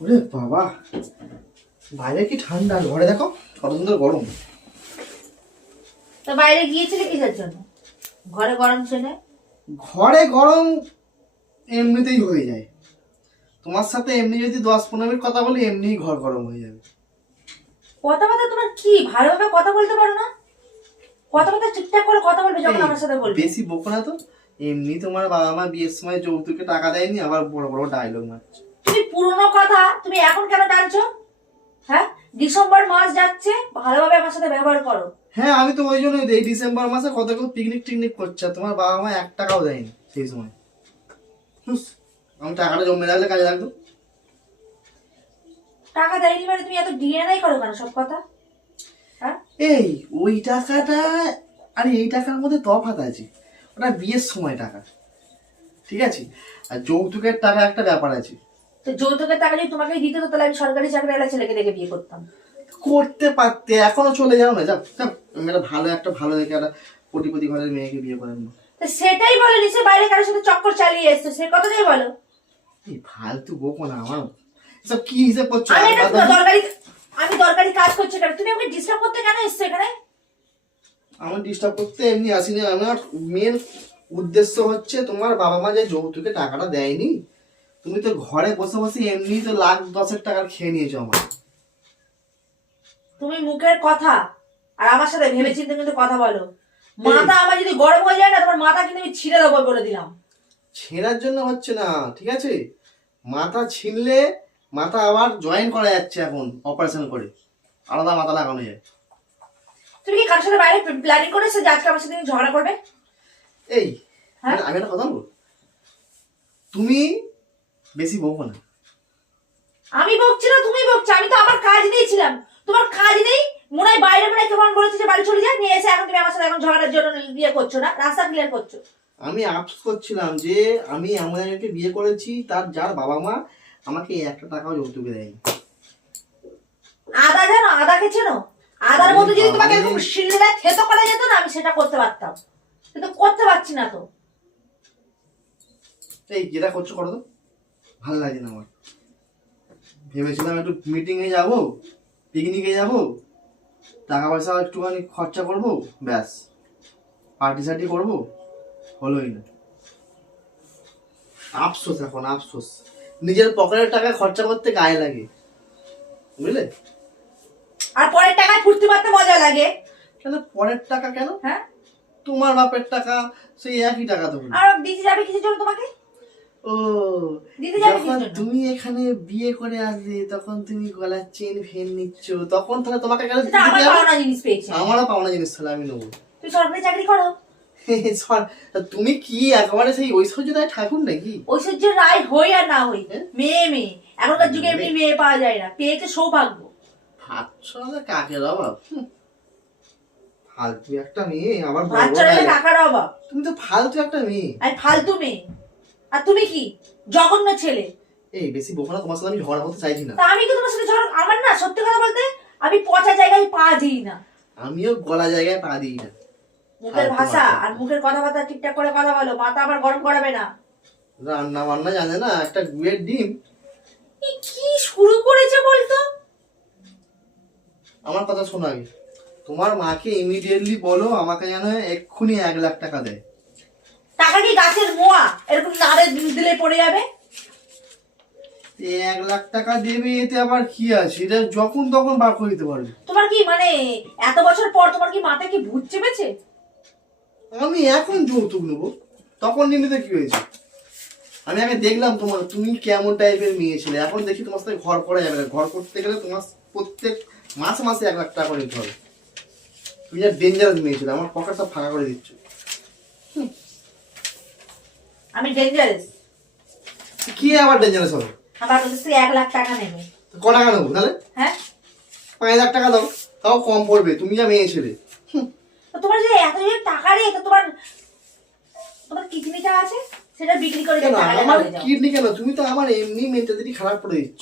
ওরে বাবা, বাইরে কি ঠান্ডা, ঘরে দেখো কত সুন্দর গরম। তো বাইরে গিয়েছিলে কিসের জন্য? ঘরে গরম ছেলে। ঘরে গরম এমনিতেই হয়ে যায়, তোমার সাথে এমনি যদি 10-15 মিনিট কথা বলি এমনিই ঘর গরম হয়ে যাবে। কথাবার্তা তোমার কি ভালোভাবে কথা বলতে পারো না? কথাবার্তা ঠিকঠাক করে কথা বলবে যখন আমার সাথে বলবে। বেশি বকো না তো। এমনি তোমার বাবা মা বিয়ের সময় যৌতুকে টাকা দেয়নি, আবার বড় বড় ডায়লগ মারছে। তুমি পুরনো কথা তুমি এখন কেন টানছো? হ্যাঁ, ডিসেম্বর মাস যাচ্ছে, ভালোভাবে আমার সাথে ব্যবহার করো। হ্যাঁ, আমি তো ওই জন্যই এই ডিসেম্বর মাসে কত কত পিকনিক টিকনিক করছে, আর তোমার বাবা মা 1 টাকাও দেয়নি সেই সময়। আমি টাকাটা জমে রাখলে কাজে লাগতো। টাকা দেয়নি মানে তুমি এত ডিএনআই করো কেন সব কথা? হ্যাঁ, এই ওই টাকাটা আর এই টাকার মধ্যে তফাৎ আছে। ওটা বিয়ের সময় টাকা, ঠিক আছে, আর যৌতুকের টাকা একটা ব্যাপার আছে। তো যৌতুকের টাকা যদি তোমাকে দিতে হতো তাহলে আমি সরকারি চাকরিওয়ালা ছেলেকে দেখে বিয়ে করতাম। করতে পারতে, এখনো চলে যাও না, যাও যাও, আমি একটা ভালো দেখে একটা কোটিপতি ঘরের মেয়েকে বিয়ে করে নেবো। তো সেটাই বলো, নিশ্চয় বাইরে কারোর সাথে চক্কর চালিয়ে এসছো, সে কথাটাই বলো। এই ফালতু বকো না, আমার এসব কি হিসেব করছো? আমি দরকারি কাজ করছি কেন? তুমি আমাকে ডিস্টার্ব করতে কেন এসছো এখানে? আমি ডিস্টার্ব করতে এমনি আসিনি, আমার মেন উদ্দেশ্য হচ্ছে তোমার বাবা মা যে যৌতুকে টাকাটা দেয়নি, তুমি তো ঘরে বসে বসে এমনি তো 1,10,000 টাকার খেয়ে নিয়েছো আমার। তুমি মুখের কথা আর আমার সাথে ভেবে চিন্তে কিন্তু কথা বলো। মাথা আমার যদি গরম হয়ে যায় না, তোমার মাথা কিন্তু আমি ছিঁড়ে দেবো বলে দিলাম। ছেঁড়ার জন্য হচ্ছে না, ঠিক আছে, মাথা ছিঁড়লে মাথা আবার জয়েন করা যাচ্ছে, এখন অপারেশন করে আলাদা মাথা লাগানো যায়। তুমি কি কারোর সাথে বাইরে প্ল্যানিং করেছো যে আজকে আমার সাথে তুমি ঝগড়া করবে? এই হ্যাঁ, আমি একটা কথা বলবো, তুমি বেশি বকো না। আমি বকছি না তুমি বকছো, আমি তো আমার কাজ দিয়েছিলাম। তোমার কাজ নেই, মনে হয় বাইরে মনে হয় কেমন বলেছে যে বাড়ি চলে যায়, নিয়ে এসে এখন তুমি আমার সাথে এখন ঝগড়ার জন্য বিয়ে করছো না, রাস্তা ক্লিয়ার করছো। আমি আফসোস করছিলাম যে আমি এমন একজনকে বিয়ে করেছি যার বাবা মা আমাকে 1 টাকাও যৌতুকে দেয়নি। আদা জানো, আদা খেয়েছো? আদার মধ্যে যদি তোমাকে এরকম শিলনোড়ায় থেতো করা যেত না, আমি সেটা করতে পারতাম, কিন্তু করতে পারছি না তো। এই যেটা করছো করো তো, ভালো লাগে না আমার। ভেবেছিলাম একটু মিটিংয়ে যাব, পিকনিকে যাব, টাকা পয়সা একটুখানি খরচা করব, ব্যাস পার্টি সার্টি করবো, হলোই না। আফসোস, এখন আফসোস, নিজের পকেটের টাকা খরচা করতে গায়ে লাগে, বুঝলে? আর পরের টাকায় ফুর্তি মারতে মজা লাগে। কেন পরের টাকা কেন? হ্যাঁ, তোমার বাপের টাকা সেই একই টাকা তো। আর দিতে যাবে কিছু জন্য তোমাকে? ও, দিতে যাবে যখন কিছু জন্য? তুমি এখানে বিয়ে করে আসবে তখন তুমি গলার চেন ফেন নিচ্ছ, তখন তাহলে তোমাকে কেন সেটা আমার পাওনা জিনিস পেয়েছে। আমারও পাওনা জিনিস তাহলে আমি নেবো। তুই সরকারি চাকরি করো। তুমি কি একেবারে সেই ঐশ্বর্যদায় ঠাকুর নাকি? ঐশ্বর্যের রায় হই আর না হই, হ্যাঁ? মেয়ে মেয়ে, এখনকার যুগে এমনি মেয়ে পাওয়া যায় না, পেয়েছে সৌভাগ্য। ভাবছো কাকের অভাব? ফালতু একটা মেয়ে, আবার বড় বাচ্চা বড় রয়েছে dialogue। টাকার অভাব। তুমি তো ফালতু একটা মেয়ে। আর ফালতু মেয়ে। আর তুমি কি জঘন্য ছেলে। এই বেশি বকো না, তোমার সাথে আমি ঝগড়া করতে চাইছি না। তা আমি কি তোমার সাথে ঝগড়া? আমার না সত্যি কথা বলতে আমি পচা জায়গায় পা দিই না। আমিও গলা জায়গায় পা দিই না। মুখের ভাষা আর মুখের কথাবার্তা ঠিকঠাক করে কথা বলো, মাথা আবার গরম করাবে না। রান্না বান্না জানে না, একটা গুয়ের ডিম। কি শুরু করেছে বলতো? আমার কথা শোনো আগে, তোমার মাকে ইমিডিয়েটলি বলো আমাকে যেন এক্ষুনি 1,00,000 টাকা দেয়। টাকা কি গাছের মোয়া এরকম নাড়ে দিলে পড়ে যাবে? 1,00,000 টাকা দেবে, এতে আবার কি আছে? এটা যখন তখন বার করে দিতে পারবে। তোমার কি মানে এত বছর পর তোমার কি মাথায় কি ভূত চেপেছে? আমি এখন যৌতুক নেবো, তখন নিতে কি হয়েছে? আমি আগে দেখলাম তুমি কেমন টাইপের মেয়ে ছিলে, এখন দেখি তোমার সাথে ঘর করা যাবে না। ঘর করতে গেলে তোমার প্রত্যেক মাসে মাসে 1,00,000 টাকা করে দিতে হবে। তুমি যা ডেঞ্জারাস মেয়ে ছিলে, আমার পকেট সব ফাঁকা করে দিচ্ছ। আমি ডেঞ্জারাস? কি আবার ডেঞ্জারাস হবে? আমার কাছে 1,00,000 টাকা নেবে। ক টাকা নেবো তাহলে? হ্যাঁ, 5,000 টাকা দাও, তাও কম পড়বে, তুমি যা মেয়ে ছেলে। তোমার যে এত যে টাকা রে, তো তোমার তোমার কিডনিটা আছে সেটা বিক্রি করে কেন দিয়ে টাকা আমার হয়ে যাও। কিডনি কেন? তুমি তো আমার এমনি মেন্টালিটি খারাপ করে দিচ্ছ।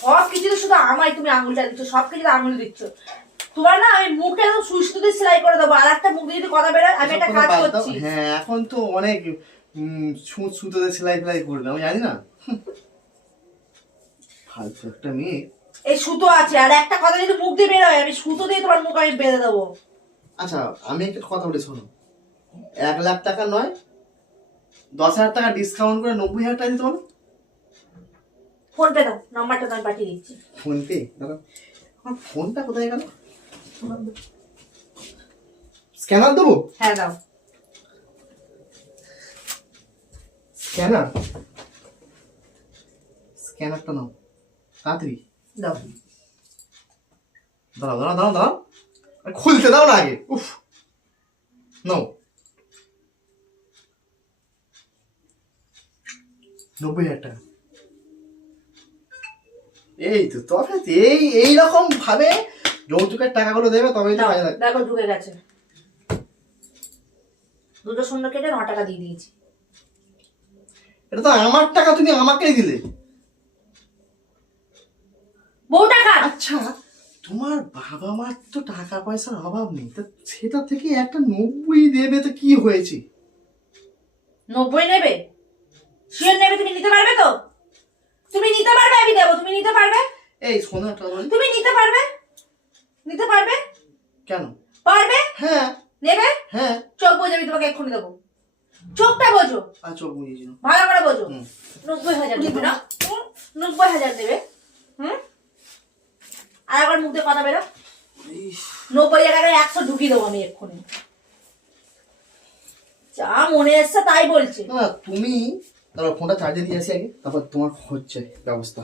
সব কিছুতে শুধু আমায় তুমি আঙুলটা দিচ্ছ, সব কিছুতে আঙুল দিচ্ছ। তোমার না আমি মুখটা একদম সুই সুতো সেলাই করে দেবো, আর একটা মুখ দিয়ে যদি কথা বেরোয় আমি একটা কাজ করছি। হ্যাঁ, এখন তো অনেক সুতোতে সেলাই ফেলাই করবে, আমি জানি না। ফালতু একটা মেয়ে। এই সুতো আছে, আর একটা কথা যদি মুখ দিয়ে বেরোয় আমি সুতো দিয়ে তোমার মুখ আমি বেঁধে দেবো। আচ্ছা আমি একটা কথা বলি শোনো, 1,00,000 টাকা নয়, 10,000 টাকা ডিসকাউন্ট করে 90,000 টাকা দিতে পারো। ফোন পে দাও, নাম্বারটা তো আমি পাঠিয়ে দিচ্ছি। ফোন পে দাদা, আমার ফোনটা কোথায় গেল? স্ক্যানার দেবো? হ্যাঁ দাও। স্ক্যানার, স্ক্যানারটা নাও তাড়াতাড়ি। দাও। দাঁড়াও দাঁড়াও দাঁড়াও দাঁড়াও, আরে খুলতে দাও না আগে। উফ, নাও 90,000 টাকা। এই তো তবে এইরকম ভাবে যৌতুকের টাকাগুলো দেবে তবেই তো দাও, কাজে লাগবে। দেখো ঢুকে গেছে। 2 শূন্য কেটে 9 টাকা দিয়ে দিয়েছি। এটা তো আমার টাকা, তুমি আমাকেই দিলে। বউ টাকা। আচ্ছা তোমার বাবা মার তো টাকা পয়সার অভাব নেই, তা সেটা থেকে একটা 90 দেবে তো কি হয়েছে? 90 নেবে? শিওর নেবে? তুমি নিতে পারবে তো? তুমি নিতে পারবে? আমি দেবো, তুমি নিতে পারবে? এই শোনো একটা কথা বলি। তুমি নিতে পারবে? নিতে পারবে? কেন? পারবে? হ্যাঁ নেবে? হ্যাঁ। চোখ বোঝো, আমি তোমাকে এক্ষুনি দেবো। চোখটা বোঝো, আর চোখ বুঝিয়েছি না। ভালো করে বোঝো। হুম। 90,000 দেবে না? 90,000 দেবে। হুম, আর একবার মুখ দিয়ে কথা বেরো। 90 টাকায় 100 ঢুকিয়ে দেবো আমি এক্ষুনি। যা মনে এসছে তাই বলছে। না তুমি তারপর ফোনটা চার্জে দিয়ে আসি আগে, তারপর তোমার হচ্ছে ব্যবস্থা।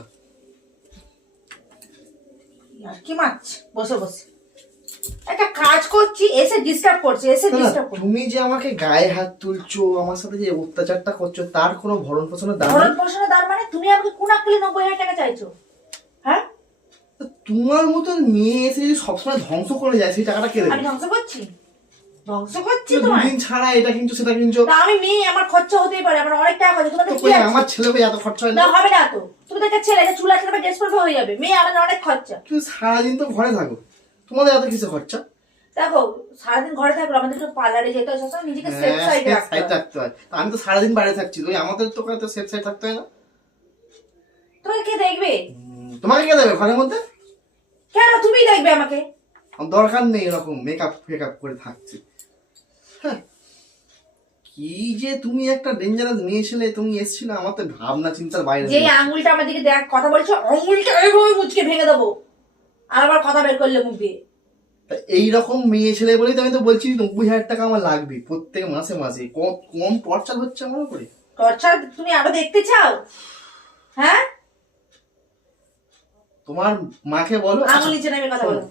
আর কি মাছ বসে বসে একটা কাজ করছি, এসে ডিস্টার্ব করছে, এসে না, ডিস্টার্ব করছে। তুমি যে আমাকে গায়ে হাত তুলছো, আমার সাথে যে অত্যাচারটা করছো, তার কোনো ভরণ পোষণের দাম ভরণ নেই? পোষণের দাম মানে তুমি আমাকে কোন আঁকলে 90,000 টাকা চাইছো? হ্যাঁ, তোমার মতো মেয়ে এসে যদি সবসময় ধ্বংস করে যায়, সেই টাকাটা কে দেবে? আমি ধ্বংস করছি? ধ্বংস করছি তোমার? দুদিন ছাড়া এটা কিনছো সেটা কিনছো। তা আমি মেয়ে, আমার খরচা হতেই পারে, আমার অনেক টাকা খরচা। তোমার তো কি কই আছে? আমার ছেলে মেয়ে এত খরচা হয় না না? হবে না তো, তুমি তো একটা ছেলে, একটা চুল আসলে ড্রেস পরবে হয়ে যাবে। মেয়ে আমার অনেক খরচা। তুমি সারাদিন তো ঘরে থাকো, তোমাদের এত কিছু খরচা? দেখো সারাদিন ঘরে থাকলো, আমাদের একটু পার্লারে যেতে হয়, সবসময় নিজেকে সেফ সাইড রাখতে সাইড হয়। রাখতে হয়। তা আমি তো সারাদিন বাইরে থাকছি, তো আমাদের তো সেফ সাইড থাকতে হয় না? তোমাকে কে দেখবে? তোমাকে কে দেবে ঘরের মধ্যে? কেন তুমি দেখবে আমাকে? আমার দরকার নেই এরকম মেকআপ ফেকআপ করে থাকছি। হ্যাঁ, কি যে তুমি একটা ডেঞ্জারাস মেয়ে ছেলে, তুমি এসেছিলে আমার তো ভাবনা চিন্তার বাইরে। যে আঙ্গুলটা আমার দিকে দেখ কথা বলছো, আঙ্গুলটা এইভাবে মুচকে ভেঙে দেবো। আর আবার কথা বের করলে মুখ দিয়ে। এইরকম মেয়ে ছেলে বলেই তো আমি তো বলছি 90,000 টাকা আমার লাগবে প্রত্যেক মাসে মাসে। কম টর্চার হচ্ছে আমার উপরে। টর্চার তুমি আরো দেখতে চাও? হ্যাঁ, তোমার মাকে বলো। আঙুল নিচে নামিয়ে কথা বলো।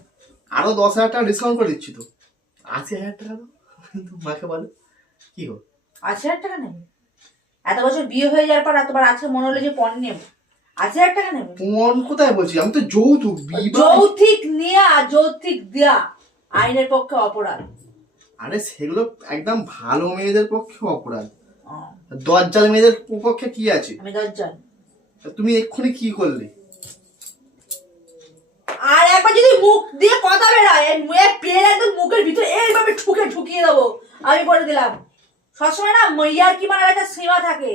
আরো 10,000 টাকা ডিসকাউন্ট করে দিচ্ছি তো, 80,000 টাকা দাও। মাকে বলো কি গো। 80,000 টাকা নেবে? এত বছর বিয়ে হয়ে যাওয়ার পর এতবার আজকে মনে হলো যে পণ নেব। 80,000 টাকা নেবে? কোন কোথায় বলছি, আমি তো যৌতুক বিবাহ। যৌতুক নেয়া, যৌতুক দেয়া আইনের পক্ষে অপরাধ। আরে সেগুলো একদম ভালো মেয়েদের পক্ষে অপরাধ, দজ্জাল মেয়েদের পক্ষে কি আছে? আমি দজ্জাল? তা তুমি এক্ষুনি কি করলে? আর একবার যদি মুখ দিয়ে কথা বেরোয়, পেন একদম মুখের ভিতরে এইভাবে ঠুকিয়ে দেবো। আমি বলে দিলাম, সবসময় না মাইয়ার কি মারার একটা সীমা থাকে।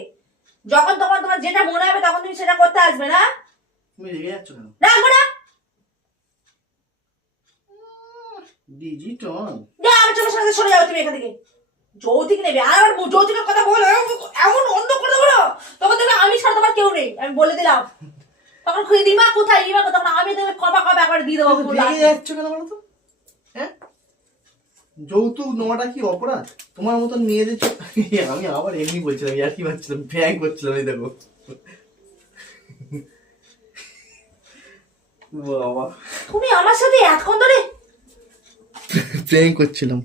যখন তখন তোমার যেটা মনে হবে তখন তুমি সেটা করতে আসবে না। তুমি রেগে যাচ্ছ কেন? রাখবো না। ডিজিটন যা, আমার চোখের সামনে সরে যাও তুমি এখান থেকে। যৌতুক নেবে, আর আবার যৌতুকের কথা বলো, এমন অন্ধ করে দেবো না, তখন দেখবে আমি ছাড়া তোমার কেউ নেই। আমি বলে দিলাম, তখন খুঁজে দিমা কোথায়, ইমা কোথায়, তখন আমি দেবে কপা কপা একবার দিয়ে দেবো। রেগে যাচ্ছ কেন বলো তো? হ্যাঁ, যৌতুক নেওয়াটা কি অপরাধ? তোমার মতন মেয়েদের আমি আবার এমনি বলছিলাম, আর কি ভাবছিলাম, ব্যাগ করছিলাম। এই দেখো বাবা, তুমি আমার সাথে এতক্ষণ ধরে প্র্যাঙ্ক করছিলাম।